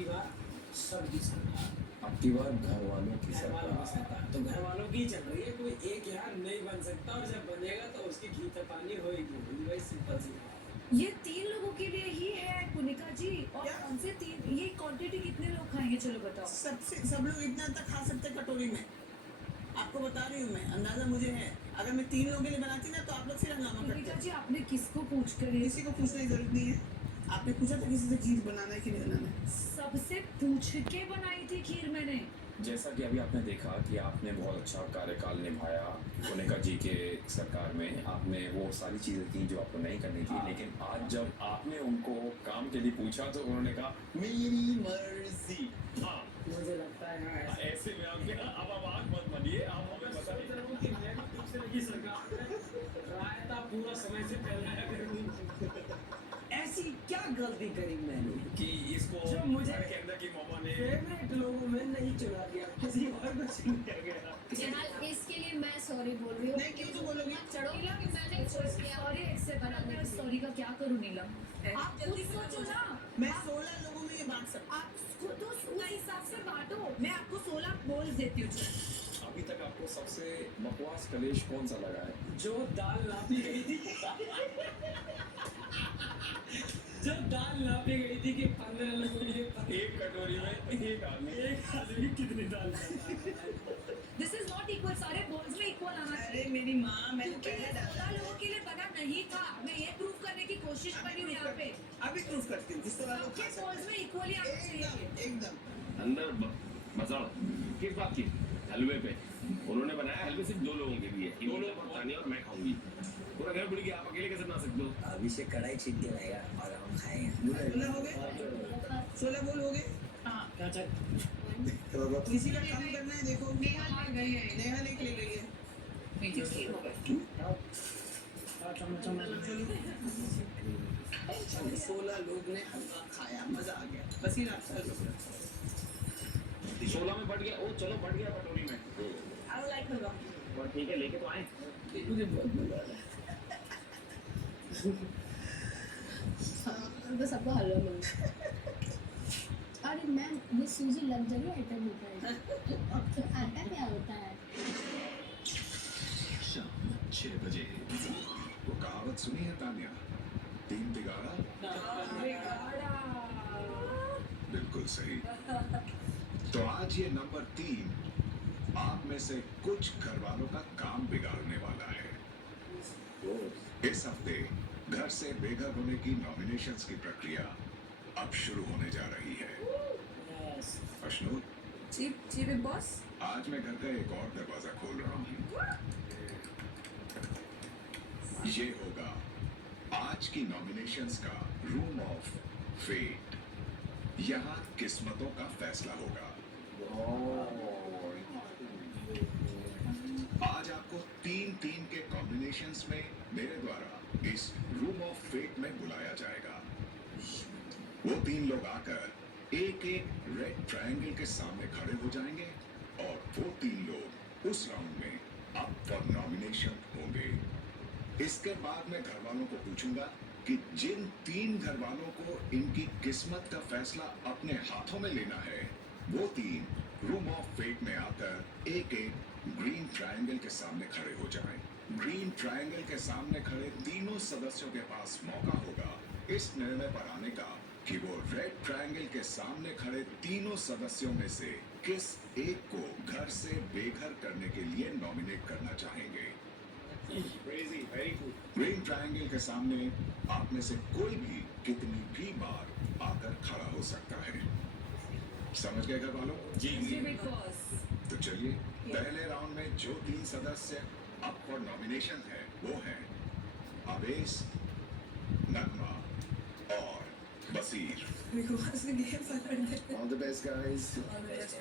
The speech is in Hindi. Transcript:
की बार सबकी सरकार, अब की बार घर वालों की घर वालों की सरकार। सरकार, तो घर वालों की चल रही है। कोई एक यहाँ नहीं बन सकता, और जब बनेगा तो उसकी घी पानी होएगी होगी, भाई सिंपल सी बात है। ये 3 लोगों के लिए ही है पुनिका जी। और क्या? कौन से 3, ये क्वांटिटी कितने लोग खाएंगे, चलो बताओ। सब लोग इतना तक खा सकते हैं कटोरी में। आपको बता रही हूँ मैं, अंदाजा मुझे है। अगर मैं 3 लोगों के लिए बनाती ना तो आप लोग फिर हंगामा पुनिका करते। जी, आपने किसको पूछ कर ये किसी को पूछने की जरूरत नहीं है। आपने पूछा था किसी से खीर बनाना है कि नहीं बनाना है? सबसे पूछ के बनाई थी खीर मैंने। जैसा कि अभी आपने देखा कि आपने बहुत अच्छा कार्यकाल निभाया सोनिका जी के सरकार में। आपने वो सारी चीजें की जो आपको नहीं करनी थी, लेकिन आज जब आपने उनको काम के लिए पूछा तो उन्होंने कहा मेरी मर्जी। हाँ, मुझे लगता है हाँ, ऐसे में आपके अब आवाज मत बनिए, आप हमें मैं बता सोच रहा हूँ कि मैं भी दूसरे की सरकार में रायता पूरा समय से फैलाया करूँ। ऐसी क्या गलती करी मैंने कि इसको जो मुझे घर के अंदर की मामा ने फेवरेट लोगों में नहीं चुना गया, किसी और को चुन लिया गया। जनाब, इसके लिए मैं सॉरी बोल रही हूँ। नहीं, क्यों तो बोलोगी? चढ़ो, मैंने सोच लिया। सॉरी एक्सेप्ट बनाने में सॉरी का क्या करूं नीलम। आप खुद सोचो ना। मैं 16 लोगों में ये बात सब। आप खुद उस हिसाब से बांटो। मैं आपको 16 बोल देती हूँ। अभी तक आपको सबसे बकवास कलेश कौन सा लगा है? जो दाल नापी गई थी जो दाल नापी गई थी कि 15 लोगों के लिए एक कटोरी में एक आदमी कितनी दाल खाता है? This is not equal. सारे बोल्स में इक्वल आना अरे चाहिए। मेरी माँ, मैंने क्योंकि पहले ये डाला 16 लोगों के लिए बना नहीं था। मैं ये प्रूव करने की कोशिश कर रही हूँ यहाँ पे। अभी प्रूफ करती हूँ, जिस तरह लोग सबके खा सकते बोल्स में इक्वली आना हैं। चाहिए। एकदम अंदर मसाला किस बात की? हलवे पे। उन्होंने बनाया हलवे सिर्फ 2 लोगों के लिए, इन्होंने बतानी और मैं खाऊंगी। पूरा घर बुढ़ गया, आप अकेले कैसे बना सकते हो? अभी से कढ़ाई छीन के लाएगा और हम खाएंगे। 16 हो गए, 16 बोल हो गए। क्या चल किसी का काम करना है, देखो नेहा लेके ले गई है। चलो 16 लोग ने हलवा खाया, मजा आ गया। बस ही रास्ता है लोग। 16 में बढ़ गया, ओ चलो बढ़ गया कटोरी में। आई लाइक हलवा। और ठीक है, लेके तो आए। मुझे बहुत मजा आ रहा है। तो सबको हलवा मिल गया। अरे मैम, ये सूजी लग्जरी आइटम होता है। तो आटा क्या होता है? शाम 6 बजे वो कहावत सुनी है तानिया? 3 तिगाड़ा। बिल्कुल सही। तो आज ये नंबर 3 आप में से कुछ घर वालों का काम बिगाड़ने वाला है। इस हफ्ते घर से बेघर होने की नॉमिनेशंस की प्रक्रिया अब शुरू होने जा रही है। अशनूर, जी बिग बॉस। आज मैं घर का एक और दरवाजा खोल रहा हूँ। ये होगा आज की नॉमिनेशंस का रूम ऑफ फेट। यहाँ किस्मतों का फैसला होगा। आज आपको 3-3 के कॉम्बिनेशंस में मेरे द्वारा इस रूम ऑफ फेट में बुलाया जाएगा। वो 3 लोग आकर एक रेड ट्रायंगल के सामने खड़े हो जाएंगे और वो 3 लोग उस राउंड में अप फॉर नॉमिनेशन होंगे। इसके बाद मैं घर वालों को पूछूंगा कि जिन 3 घर वालों को इनकी किस्मत का फैसला अपने हाथों में लेना है, वो 3 रूम ऑफ फेट में आकर एक ग्रीन ट्रायंगल के सामने खड़े हो जाएं। ग्रीन ट्रायंगल के सामने खड़े तीनों सदस्यों के पास मौका होगा इस निर्णय पर आने का कि वो रेड ट्रायंगल के सामने खड़े तीनों सदस्यों में से किस एक को घर से बेघर करने के लिए नॉमिनेट करना चाहेंगे। Crazy, very good. Green triangle के सामने आप में से कोई भी कितनी भी बार आकर खड़ा हो सकता है। समझ गए घर वालों? जी बिग बॉस। तो चलिए, पहले राउंड में जो 3 सदस्य अप फॉर नॉमिनेशन है वो हैं आवेश, नगमा और बसीर। बिग बॉस ने गेम पकड़ लिया। All the best guys. All the best.